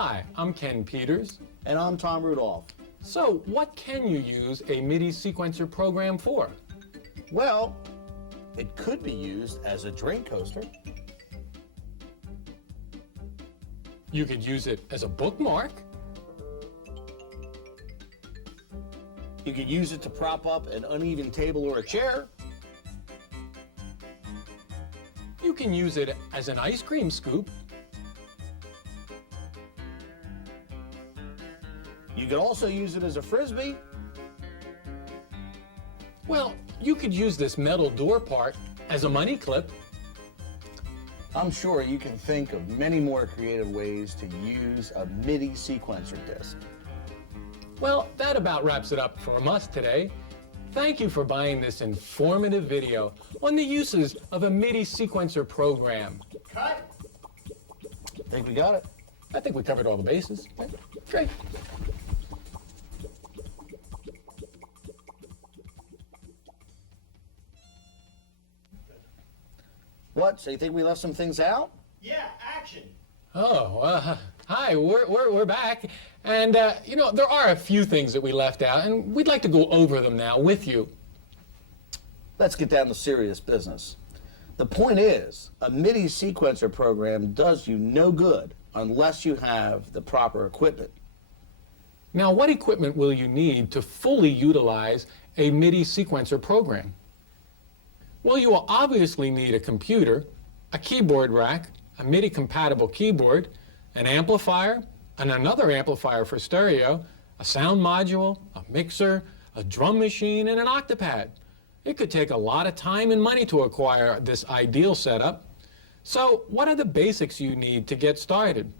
Hi, I'm Ken Peters. And I'm Tom Rudolph. So, what can you use a MIDI sequencer program for? Well, it could be used as a drain coaster. You could use it as a bookmark. You could use it to prop up an uneven table or a chair. You can use it as an ice cream scoop. You could also use it as a frisbee. Well, you could use this metal door part as a money clip. I'm sure you can think of many more creative ways to use a MIDI sequencer disc. Well, that about wraps it up from us today. Thank you for buying this informative video on the uses of a MIDI sequencer program. Cut. I think we got it. I think we covered all the bases. Great. What? So you think we left some things out? Yeah, action. Oh, hi, we're back. And, you know, there are a few things that we left out, and we'd like to go over them now with you. Let's get down to serious business. The point is, a MIDI sequencer program does you no good unless you have the proper equipment. Now, what equipment will you need to fully utilize a MIDI sequencer program? Well, you will obviously need a computer, a keyboard rack, a MIDI-compatible keyboard, an amplifier, and another amplifier for stereo, a sound module, a mixer, a drum machine, and an octapad. It could take a lot of time and money to acquire this ideal setup. So, what are the basics you need to get started?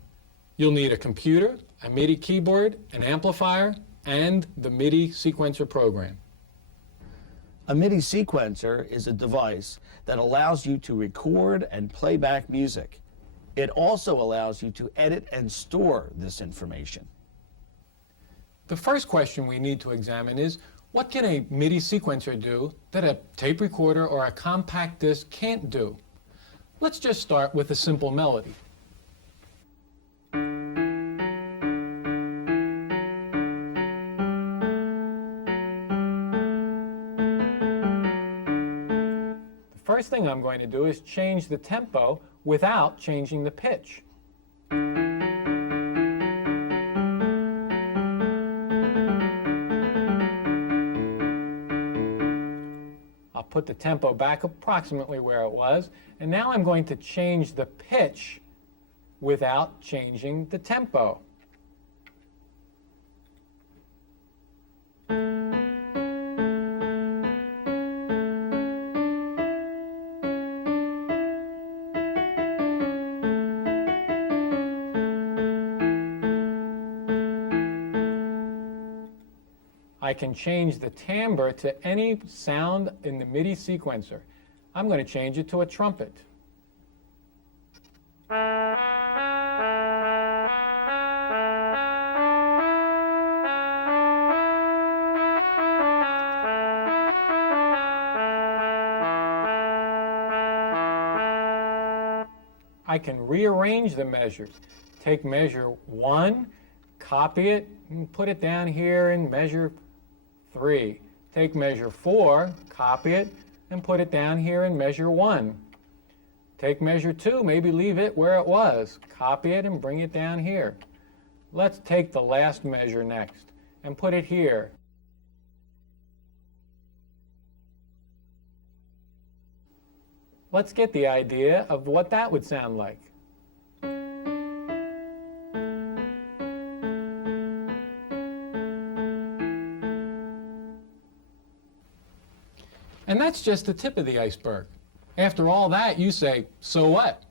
You'll need a computer, a MIDI keyboard, an amplifier, and the MIDI sequencer program. A MIDI sequencer is a device that allows you to record and play back music. It also allows you to edit and store this information. The first question we need to examine is, what can a MIDI sequencer do that a tape recorder or a compact disc can't do? Let's just start with a simple melody. First thing I'm going to do is change the tempo without changing the pitch. I'll put the tempo back approximately where it was, and now I'm going to change the pitch without changing the tempo. I can change the timbre to any sound in the MIDI sequencer. I'm going to change it to a trumpet. I can rearrange the measures. Take measure 1, copy it, and put it down here in measure 3. Take measure 4, copy it, and put it down here in measure 1. Take measure 2, maybe leave it where it was. Copy it and bring it down here. Let's take the last measure next and put it here. Let's get the idea of what that would sound like. And that's just the tip of the iceberg. After all that, you say, so what?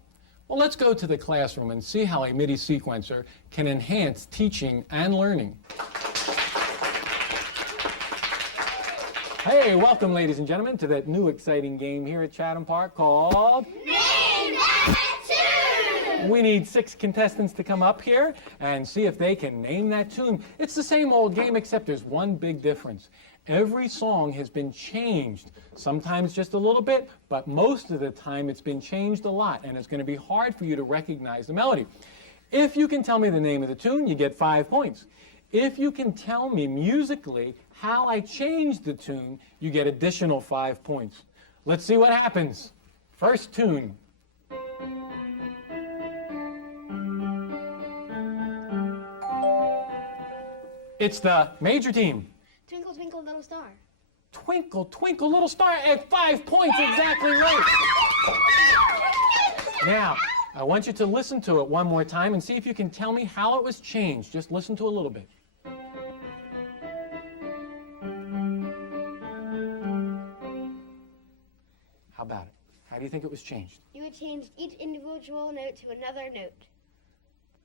Well, let's go to the classroom and see how a MIDI sequencer can enhance teaching and learning. Hey, welcome, ladies and gentlemen, to that new exciting game here at Chatham Park called Name That Tune! We need 6 contestants to come up here and see if they can name that tune. It's the same old game, except there's one big difference. Every song has been changed, sometimes just a little bit, but most of the time it's been changed a lot, and it's going to be hard for you to recognize the melody. If you can tell me the name of the tune, you get 5 points. If you can tell me musically how I changed the tune, you get additional 5 points. Let's see what happens. First tune. It's the major team. Twinkle, twinkle, little star. Twinkle, twinkle, little star at 5 points, exactly right. Now, I want you to listen to it one more time and see if you can tell me how it was changed. Just listen to a little bit. How about it? How do you think it was changed? You would change each individual note to another note.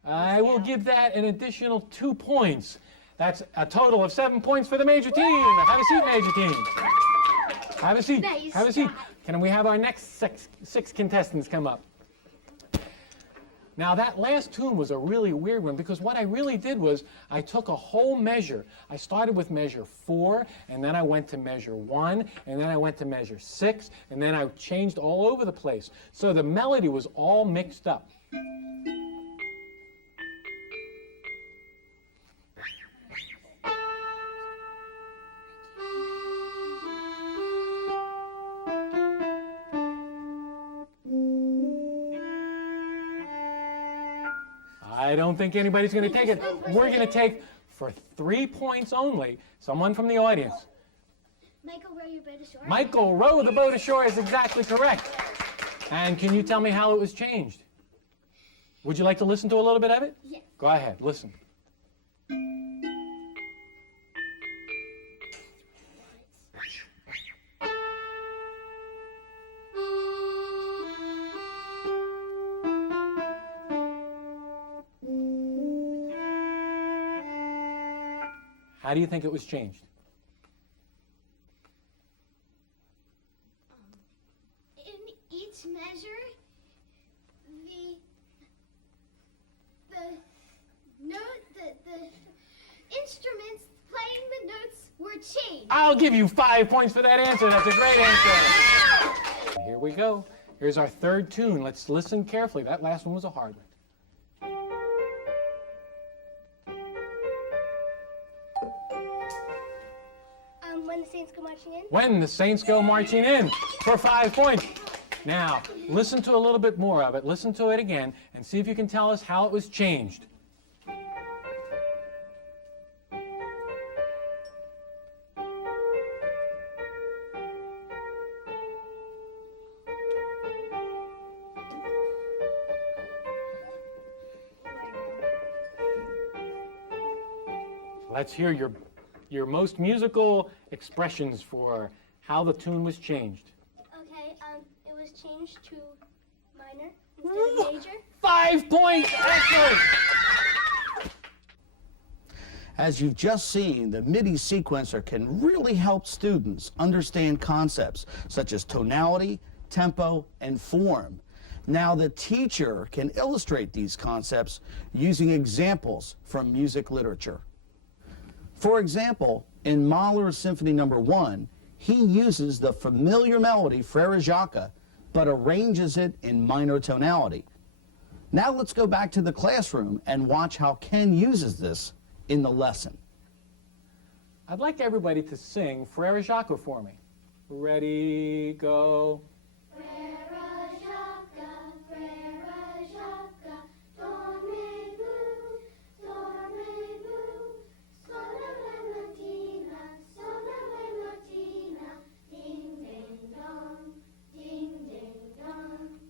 I will give that an additional 2 points. That's a total of 7 points for the major team. Have a seat, major team. Have a seat. Nice. Have a seat. Can we have our next six contestants come up? Now, that last tune was a really weird one because what I really did was I took a whole measure. I started with measure 4, and then I went to measure 1, and then I went to measure 6, and then I changed all over the place. So the melody was all mixed up. I don't think anybody's going to take it. We're going to take, for 3 points only, someone from the audience. Michael, row your boat ashore. Michael, row the boat ashore is exactly correct. And can you tell me how it was changed? Would you like to listen to a little bit of it? Yeah. Go ahead, listen. How do you think it was changed? In each measure, the instruments playing the notes were changed. I'll give you 5 points for that answer. That's a great answer. Here we go. Here's our third tune. Let's listen carefully. That last one was a hard one. When the Saints go marching in. When the Saints go marching in for 5 points. Now, listen to a little bit more of it. Listen to it again and see if you can tell us how it was changed. Let's hear your most musical expressions for how the tune was changed. Okay, it was changed to minor instead of major. 5 points! Excellent! As you've just seen, the MIDI sequencer can really help students understand concepts such as tonality, tempo, and form. Now the teacher can illustrate these concepts using examples from music literature. For example, in Mahler's Symphony No. 1, he uses the familiar melody Frere Jacques, but arranges it in minor tonality. Now let's go back to the classroom and watch how Ken uses this in the lesson. I'd like everybody to sing Frere Jacques for me. Ready, go.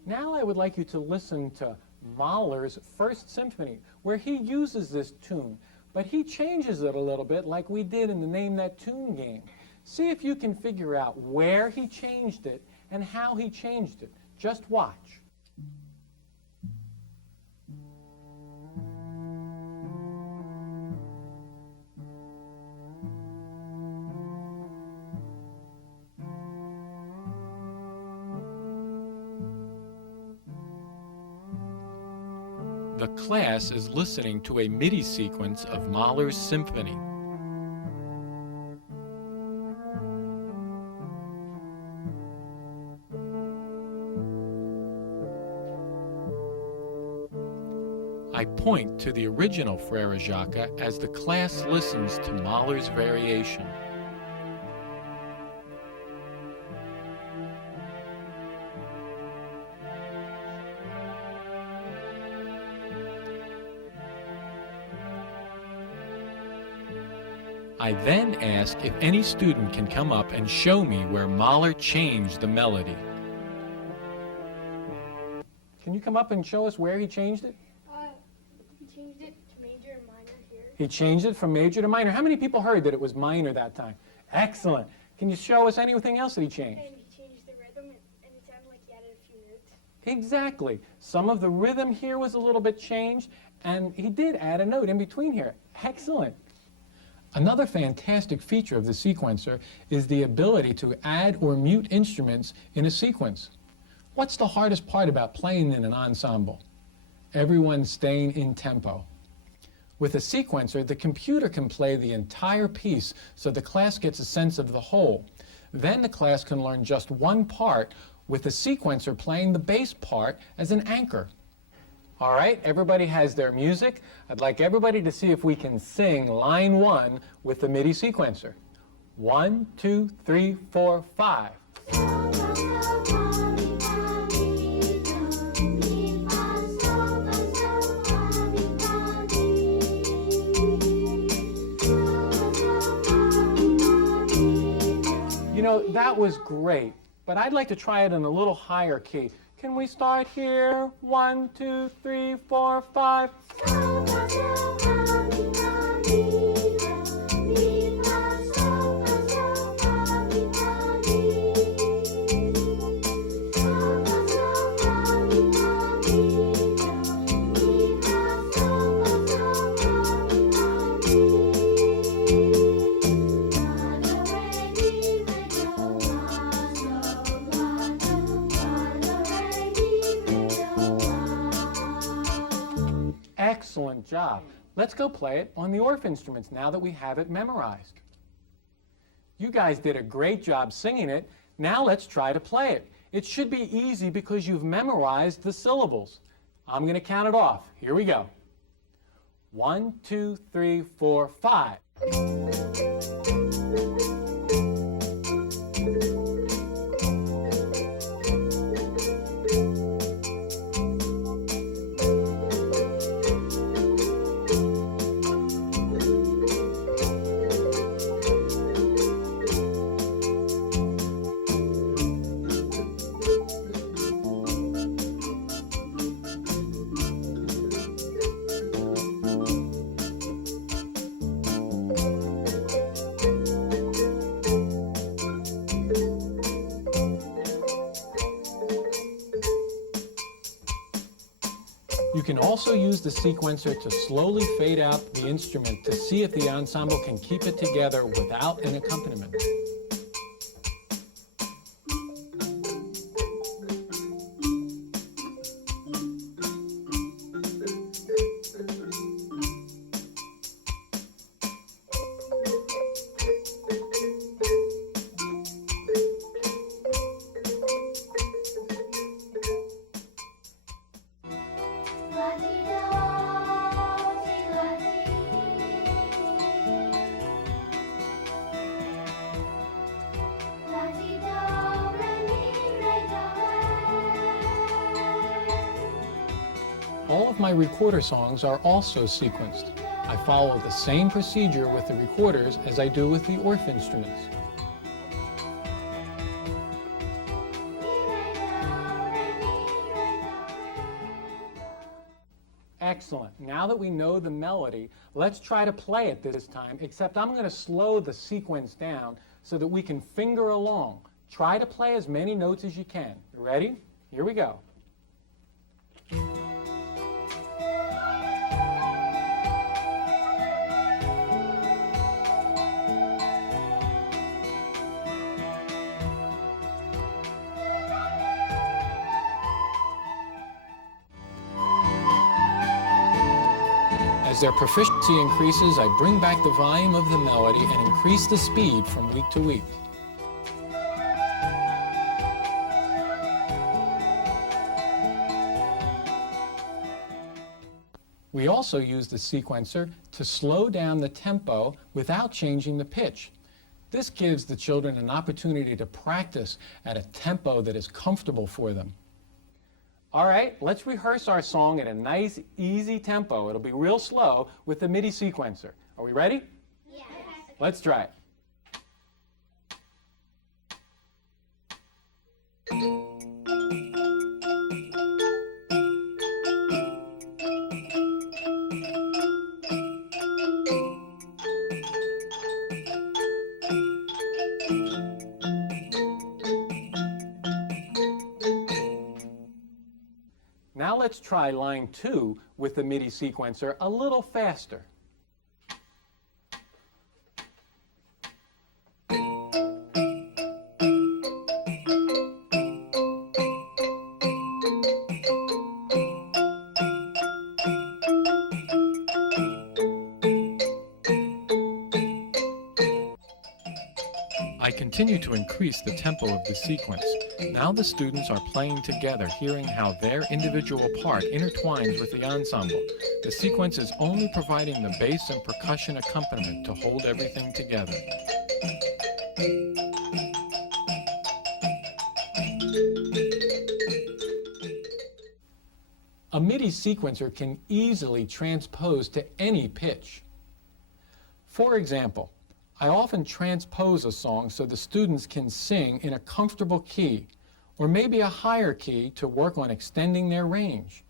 Now I would like you to listen to Mahler's First Symphony, where he uses this tune, but he changes it a little bit like we did in the Name That Tune game. See if you can figure out where he changed it and how he changed it. Just watch. The class is listening to a MIDI sequence of Mahler's symphony. I I point to the original Frere Jacques as the class listens to Mahler's variation. I then ask if any student can come up and show me where Mahler changed the melody. Can you come up and show us where he changed it? He changed it to major and minor here. He changed it from major to minor. How many people heard that it was minor that time? Excellent. Can you show us anything else that he changed? And he changed the rhythm, and it sounded like he added a few notes. Exactly. Some of the rhythm here was a little bit changed, and he did add a note in between here. Excellent. Another fantastic feature of the sequencer is the ability to add or mute instruments in a sequence. What's the hardest part about playing in an ensemble? Everyone staying in tempo. With a sequencer, the computer can play the entire piece so the class gets a sense of the whole. Then the class can learn just one part with the sequencer playing the bass part as an anchor. All right, everybody has their music. I'd like everybody to see if we can sing line 1 with the MIDI sequencer. 1, 2, 3, 4, 5. You know, that was great, but I'd like to try it in a little higher key. Can we start here? 1, 2, 3, 4, 5. Excellent job. Let's go play it on the Orff instruments now that we have it memorized. You guys did a great job singing it. Now let's try to play it. It should be easy because you've memorized the syllables. I'm going to count it off. Here we go. 1, 2, 3, 4, 5. You can also use the sequencer to slowly fade out the instrument to see if the ensemble can keep it together without an accompaniment. All of my recorder songs are also sequenced. I follow the same procedure with the recorders as I do with the Orff instruments. Excellent. Now that we know the melody, let's try to play it this time, except I'm going to slow the sequence down so that we can finger along. Try to play as many notes as you can. You ready? Here we go. As their proficiency increases, I bring back the volume of the melody and increase the speed from week to week. We also use the sequencer to slow down the tempo without changing the pitch. This gives the children an opportunity to practice at a tempo that is comfortable for them. All right, let's rehearse our song at a nice, easy tempo. It'll be real slow with the MIDI sequencer. Are we ready? Yes. Let's try it. Now let's try line 2 with the MIDI sequencer a little faster. I continue to increase the tempo of the sequence. Now the students are playing together, hearing how their individual part intertwines with the ensemble. The sequence is only providing the bass and percussion accompaniment to hold everything together. A MIDI sequencer can easily transpose to any pitch. For example, I often transpose a song so the students can sing in a comfortable key, or maybe a higher key to work on extending their range.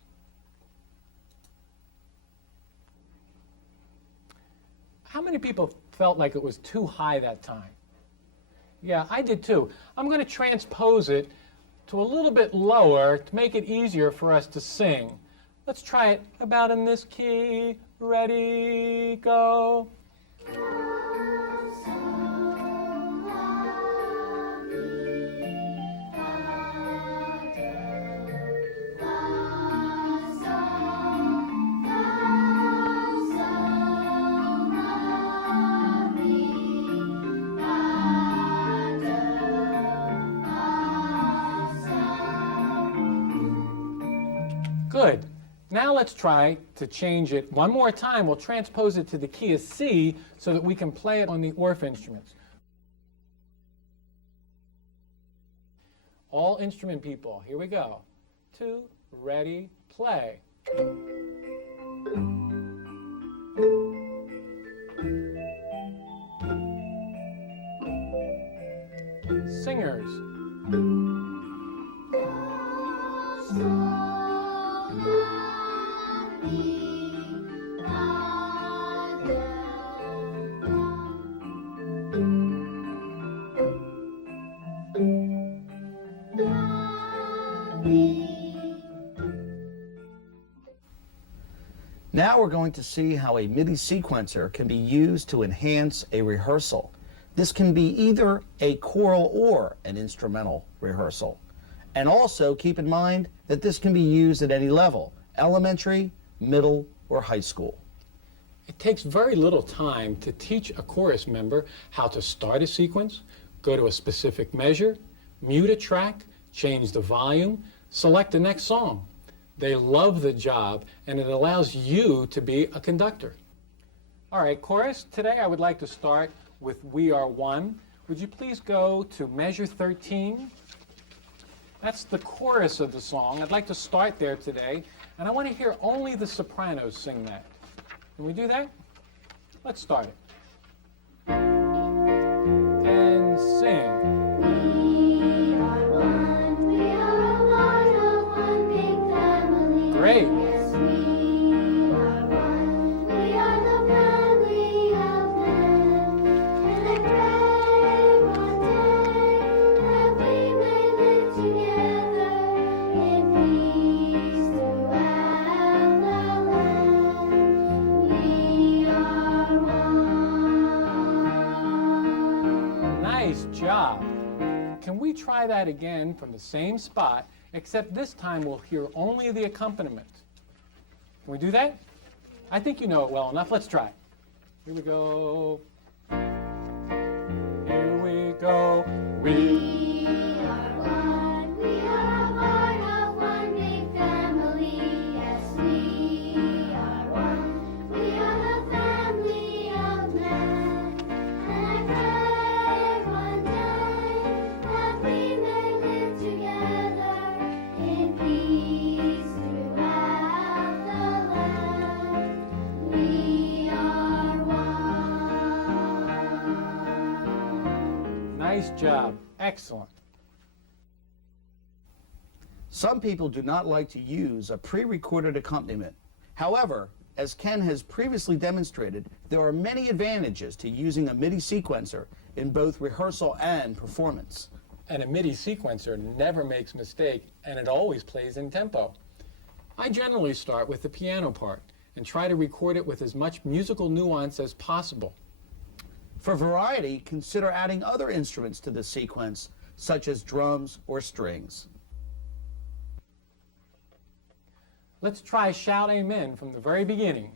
How many people felt like it was too high that time? Yeah, I did too. I'm going to transpose it to a little bit lower to make it easier for us to sing. Let's try it about in this key. Ready, go. Good. Now let's try to change it one more time. We'll transpose it to the key of C so that we can play it on the Orff instruments. All instrument people, here we go. 2, ready, play. Singers. Now we're going to see how a MIDI sequencer can be used to enhance a rehearsal. This can be either a choral or an instrumental rehearsal. And also keep in mind that this can be used at any level, elementary, middle, or high school. It takes very little time to teach a chorus member how to start a sequence, go to a specific measure, mute a track, change the volume, select the next song. They love the job, and it allows you to be a conductor. All right, chorus, today I would like to start with We Are One. Would you please go to measure 13? That's the chorus of the song. I'd like to start there today, and I want to hear only the sopranos sing that. Can we do that? Let's start it. And sing. Great. Yes, we are one. We are the family of man. And I pray one day that we may live together in peace throughout the land. We are one. Nice job. Can we try that again from the same spot, except this time we'll hear only the accompaniment? Can we do that? I think you know it well enough. Let's try. Here we go. Here we go. We are one. We are a part of one big family. Yes, we are Nice job. Excellent. Some people do not like to use a pre-recorded accompaniment. However, as Ken has previously demonstrated, there are many advantages to using a MIDI sequencer in both rehearsal and performance. And a MIDI sequencer never makes mistake, and it always plays in tempo. I generally start with the piano part and try to record it with as much musical nuance as possible. For variety, consider adding other instruments to the sequence, such as drums or strings. Let's try Shout Amen from the very beginning.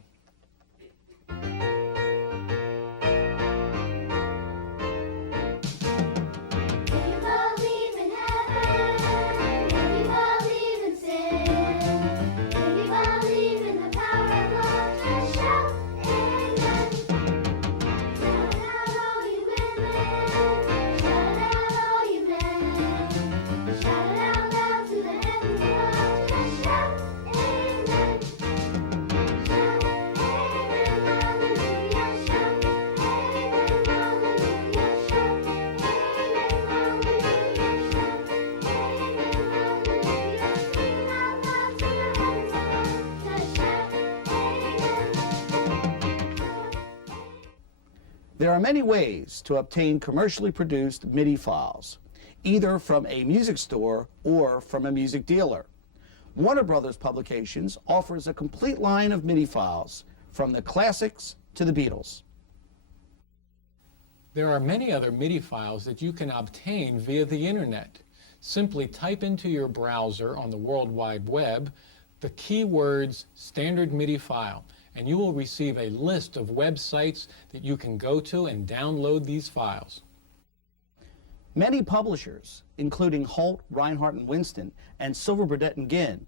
There are many ways to obtain commercially produced MIDI files, either from a music store or from a music dealer. Warner Brothers Publications offers a complete line of MIDI files, from the classics to the Beatles. There are many other MIDI files that you can obtain via the internet. Simply type into your browser on the World Wide Web the keywords standard MIDI file, and you will receive a list of websites that you can go to and download these files. Many publishers, including Holt, Reinhardt and Winston, and Silver Burdette and Ginn,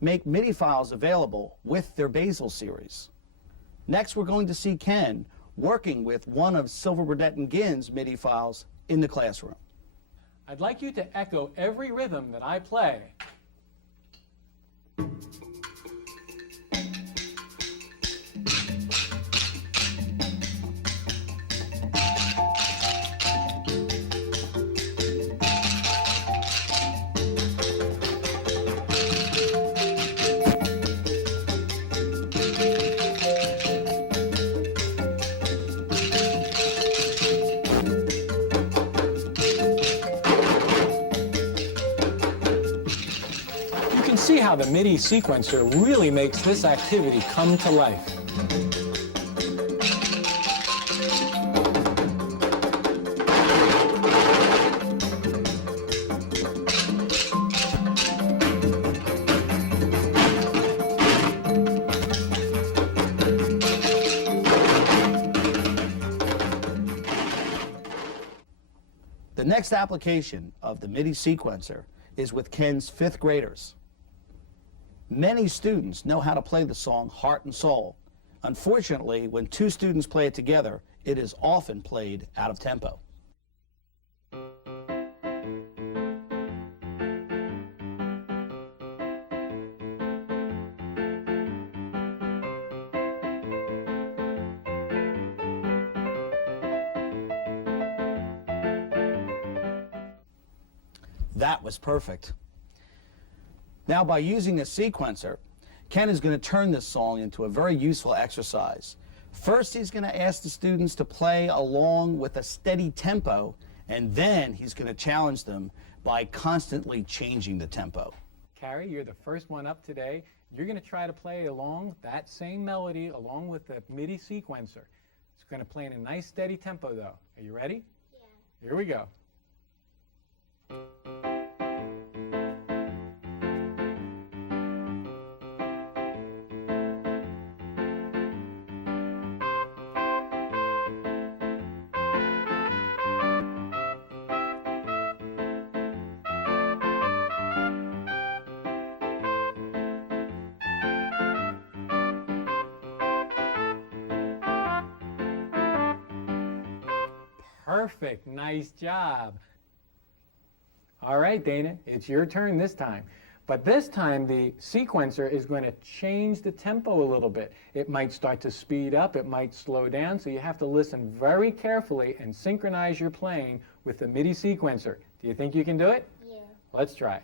make MIDI files available with their Basil series. Next, we're going to see Ken working with one of Silver Burdette and Ginn's MIDI files in the classroom. I'd like you to echo every rhythm that I play. See how the MIDI sequencer really makes this activity come to life. The next application of the MIDI sequencer is with Ken's fifth graders. Many students know how to play the song Heart and Soul. Unfortunately, when two students play it together, it is often played out of tempo. That was perfect. Now, by using a sequencer, Ken is going to turn this song into a very useful exercise. First, he's going to ask the students to play along with a steady tempo, and then he's going to challenge them by constantly changing the tempo. Carrie, you're the first one up today. You're going to try to play along that same melody along with the MIDI sequencer. It's going to play in a nice steady tempo, though. Are you ready? Yeah. Here we go. Perfect. Nice job. All right, Dana, it's your turn this time. But this time, the sequencer is going to change the tempo a little bit. It might start to speed up, it might slow down, so you have to listen very carefully and synchronize your playing with the MIDI sequencer. Do you think you can do it? Yeah. Let's try.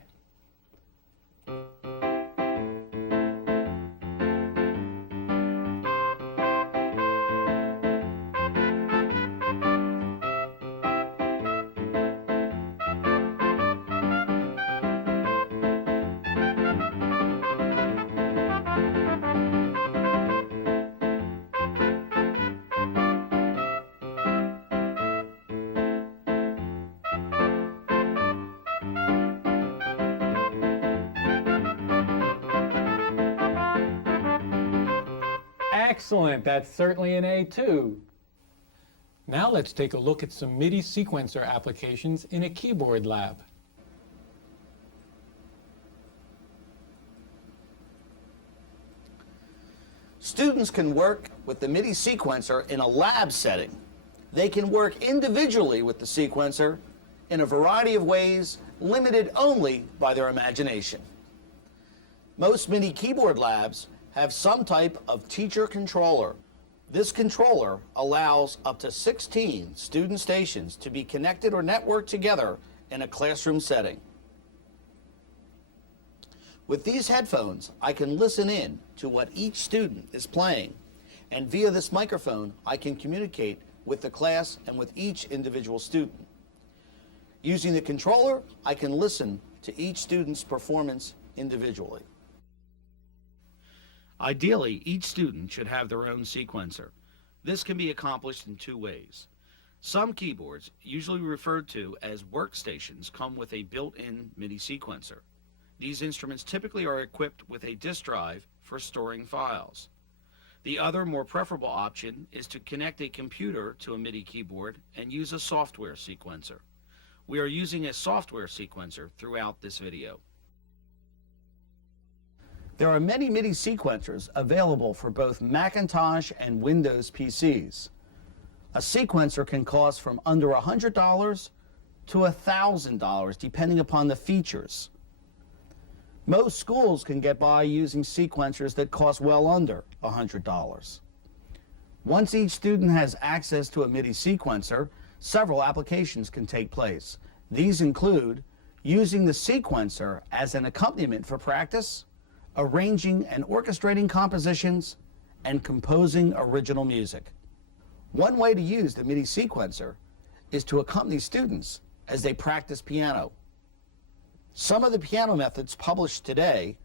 Excellent, that's certainly an A2. Now let's take a look at some MIDI sequencer applications in a keyboard lab. Students can work with the MIDI sequencer in a lab setting. They can work individually with the sequencer in a variety of ways, limited only by their imagination. Most MIDI keyboard labs have some type of teacher controller. This controller allows up to 16 student stations to be connected or networked together in a classroom setting. With these headphones, I can listen in to what each student is playing, and via this microphone, I can communicate with the class and with each individual student. Using the controller, I can listen to each student's performance individually. Ideally, each student should have their own sequencer. This can be accomplished in two ways. Some keyboards, usually referred to as workstations, come with a built-in MIDI sequencer. These instruments typically are equipped with a disk drive for storing files. The other, more preferable option is to connect a computer to a MIDI keyboard and use a software sequencer. We are using a software sequencer throughout this video. There are many MIDI sequencers available for both Macintosh and Windows PCs. A sequencer can cost from under $100 to $1,000 depending upon the features. Most schools can get by using sequencers that cost well under $100. Once each student has access to a MIDI sequencer, several applications can take place. These include using the sequencer as an accompaniment for practice, arranging and orchestrating compositions, and composing original music. One way to use the MIDI sequencer is to accompany students as they practice piano. Some of the piano methods published today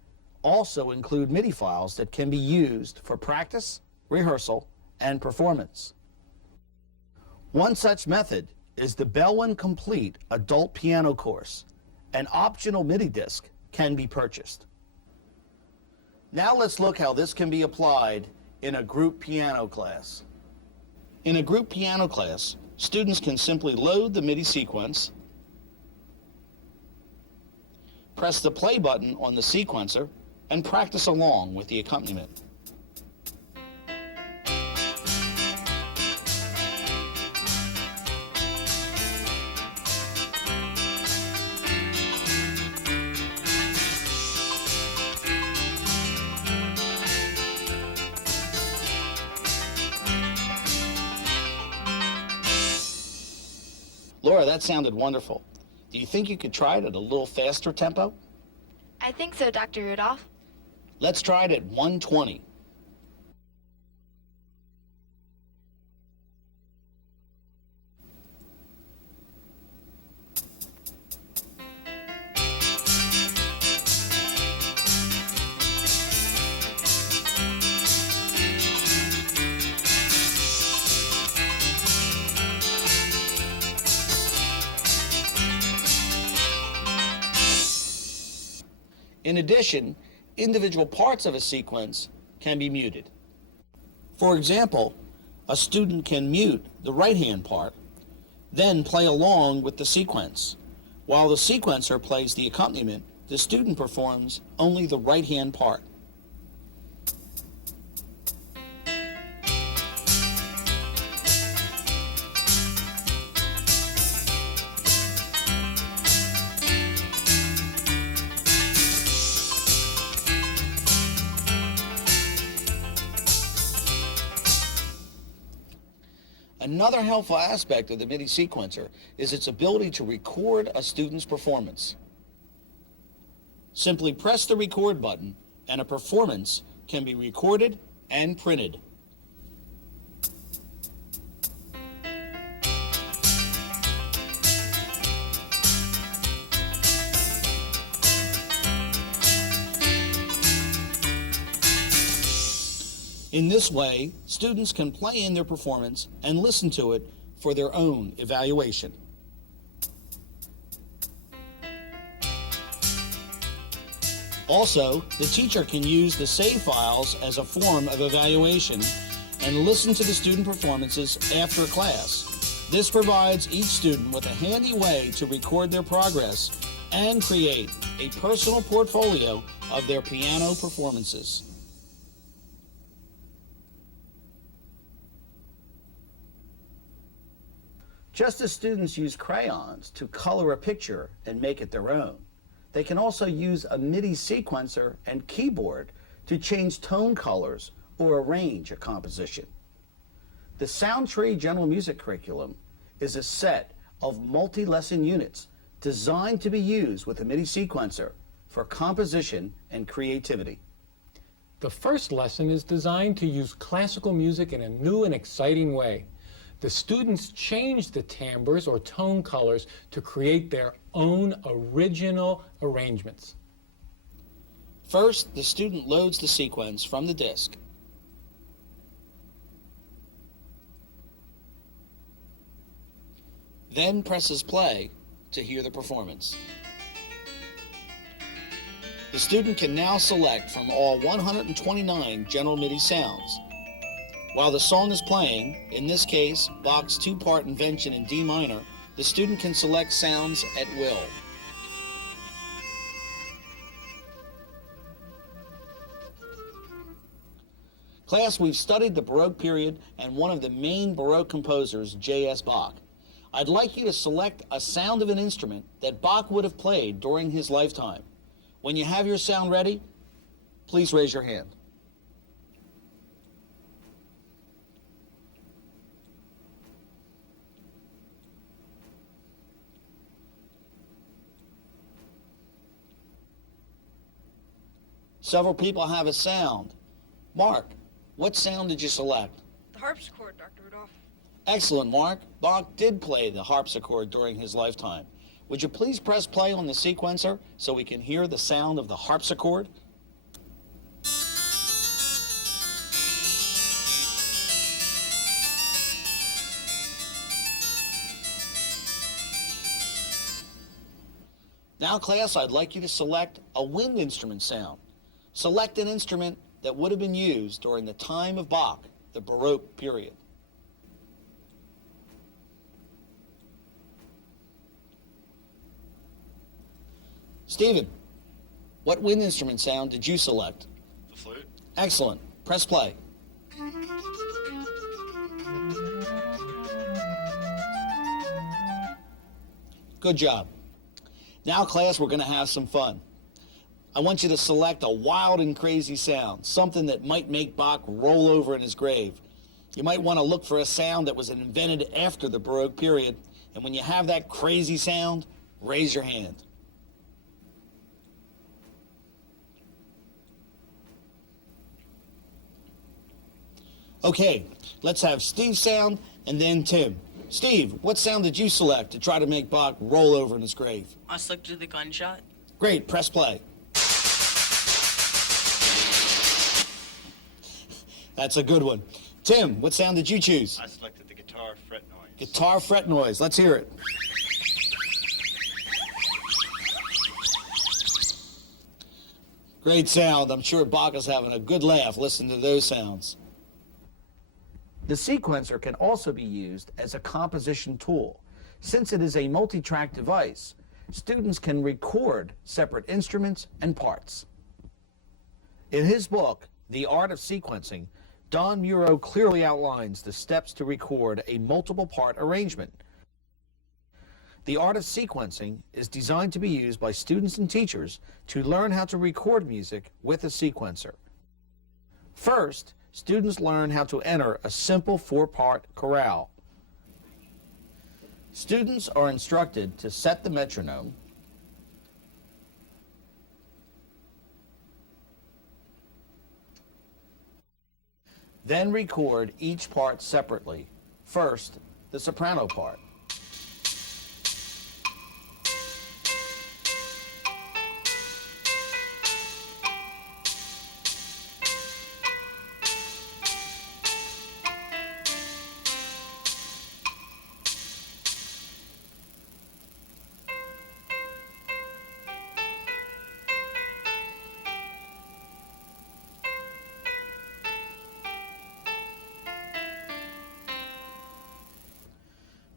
also include MIDI files that can be used for practice, rehearsal, and performance. One such method is the Bellwin Complete Adult Piano Course. An optional MIDI disc can be purchased. Now let's look how this can be applied in a group piano class. In a group piano class, students can simply load the MIDI sequence, press the play button on the sequencer, and practice along with the accompaniment. Laura, that sounded wonderful. Do you think you could try it at a little faster tempo? I think so, Dr. Rudolph. Let's try it at 120. In addition, individual parts of a sequence can be muted. For example, a student can mute the right-hand part, then play along with the sequence. While the sequencer plays the accompaniment, the student performs only the right-hand part. Another helpful aspect of the MIDI sequencer is its ability to record a student's performance. Simply press the record button and a performance can be recorded and printed. In this way, students can play in their performance and listen to it for their own evaluation. Also, the teacher can use the save files as a form of evaluation and listen to the student performances after class. This provides each student with a handy way to record their progress and create a personal portfolio of their piano performances. Just as students use crayons to color a picture and make it their own, they can also use a MIDI sequencer and keyboard to change tone colors or arrange a composition. The Sound Tree General Music Curriculum is a set of multi-lesson units designed to be used with a MIDI sequencer for composition and creativity. The first lesson is designed to use classical music in a new and exciting way. The students change the timbres or tone colors to create their own original arrangements. First, the student loads the sequence from the disc. Then presses play to hear the performance. The student can now select from all 129 general MIDI sounds. While the song is playing, in this case, Bach's two-part invention in D minor, the student can select sounds at will. Class, we've studied the Baroque period and one of the main Baroque composers, J.S. Bach. I'd like you to select a sound of an instrument that Bach would have played during his lifetime. When you have your sound ready, please raise your hand. Several people have a sound. Mark, what sound did you select? The harpsichord, Dr. Rudolph. Excellent, Mark. Bach did play the harpsichord during his lifetime. Would you please press play on the sequencer so we can hear the sound of the harpsichord? Now, class, I'd like you to select a wind instrument sound. Select an instrument that would have been used during the time of Bach, the Baroque period. Stephen, what wind instrument sound did you select? The flute. Excellent. Press play. Good job. Now, class, we're going to have some fun. I want you to select a wild and crazy sound, something that might make Bach roll over in his grave. You might want to look for a sound that was invented after the Baroque period, and when you have that crazy sound, raise your hand. Okay, let's have Steve's sound and then Tim. Steve, what sound did you select to try to make Bach roll over in his grave? I selected the gunshot. Great, press play. That's a good one. Tim, what sound did you choose? I selected the guitar fret noise. Guitar fret noise. Let's hear it. Great sound. I'm sure Bach is having a good laugh listening to those sounds. The sequencer can also be used as a composition tool. Since it is a multi-track device, students can record separate instruments and parts. In his book, The Art of Sequencing, Don Muro clearly outlines the steps to record a multiple part arrangement. The Art of Sequencing is designed to be used by students and teachers to learn how to record music with a sequencer. First, students learn how to enter a simple 4-part chorale, Students are instructed to set the metronome, then record each part separately. First, the soprano part.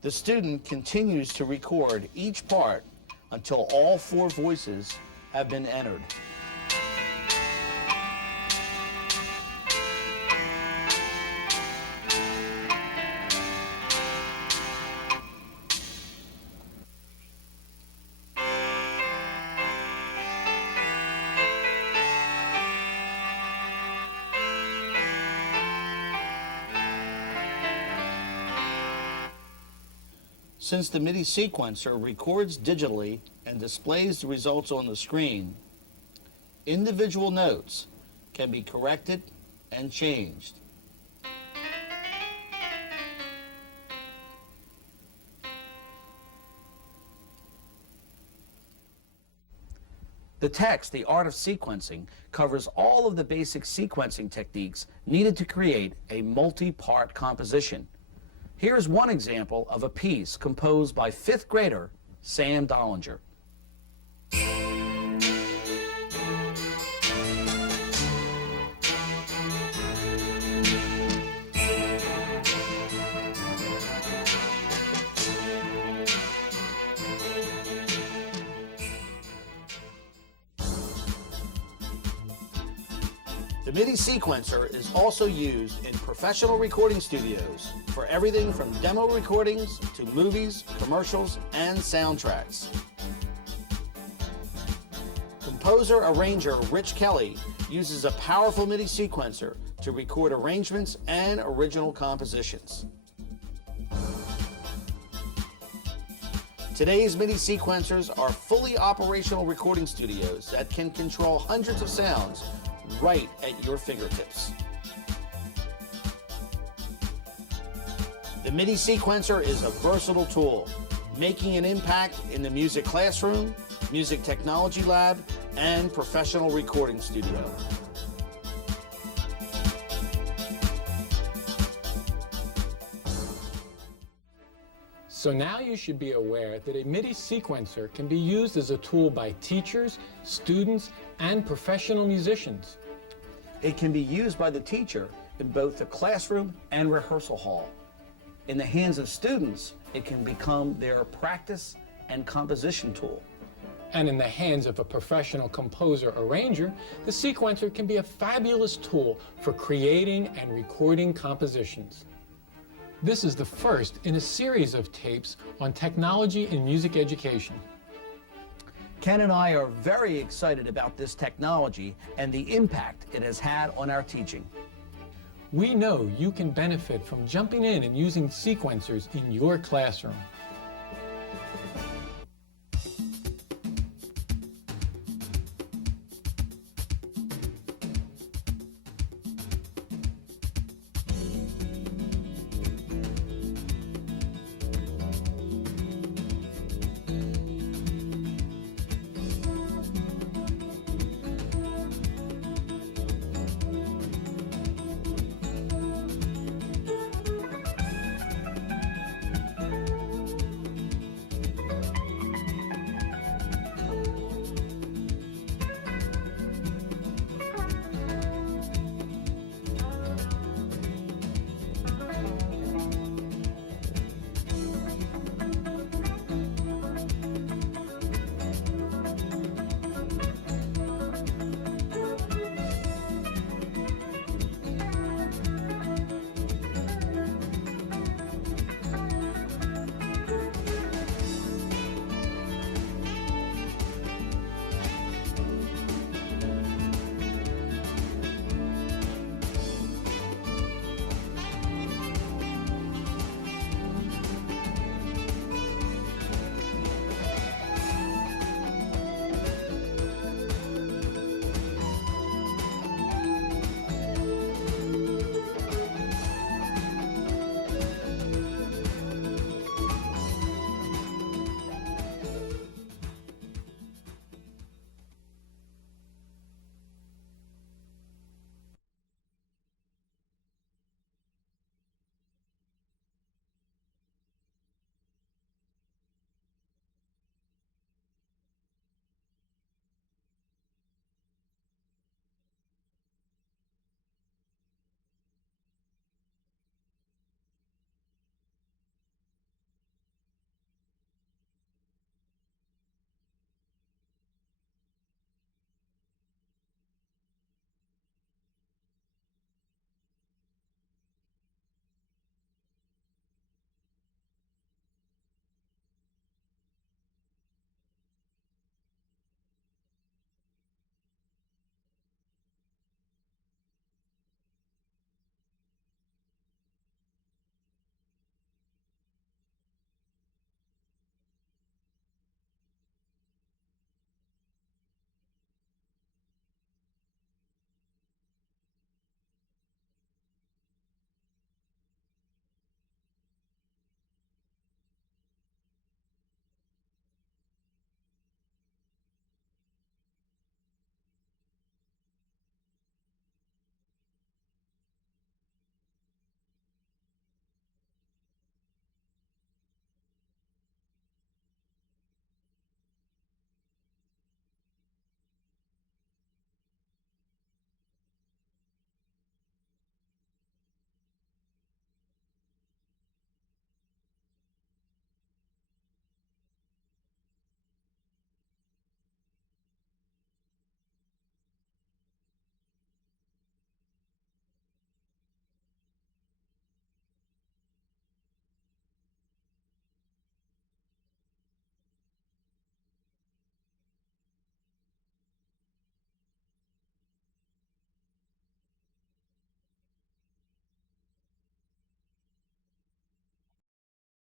The student continues to record each part until all 4 voices have been entered. Since the MIDI sequencer records digitally and displays the results on the screen, individual notes can be corrected and changed. The text, The Art of Sequencing, covers all of the basic sequencing techniques needed to create a multi-part composition. Here's one example of a piece composed by 5th grader Sam Dollinger. The MIDI sequencer is also used in professional recording studios for everything from demo recordings to movies, commercials, and soundtracks. Composer-arranger Rich Kelly uses a powerful MIDI sequencer to record arrangements and original compositions. Today's MIDI sequencers are fully operational recording studios that can control hundreds of sounds right at your fingertips. The MIDI sequencer is a versatile tool, making an impact in the music classroom, music technology lab, and professional recording studio. So now you should be aware that a MIDI sequencer can be used as a tool by teachers, students, and professional musicians. It can be used by the teacher in both the classroom and rehearsal hall. In the hands of students, it can become their practice and composition tool. And in the hands of a professional composer-arranger, the sequencer can be a fabulous tool for creating and recording compositions. This is the first in a series of tapes on technology in music education. Ken and I are very excited about this technology and the impact it has had on our teaching. We know you can benefit from jumping in and using sequencers in your classroom.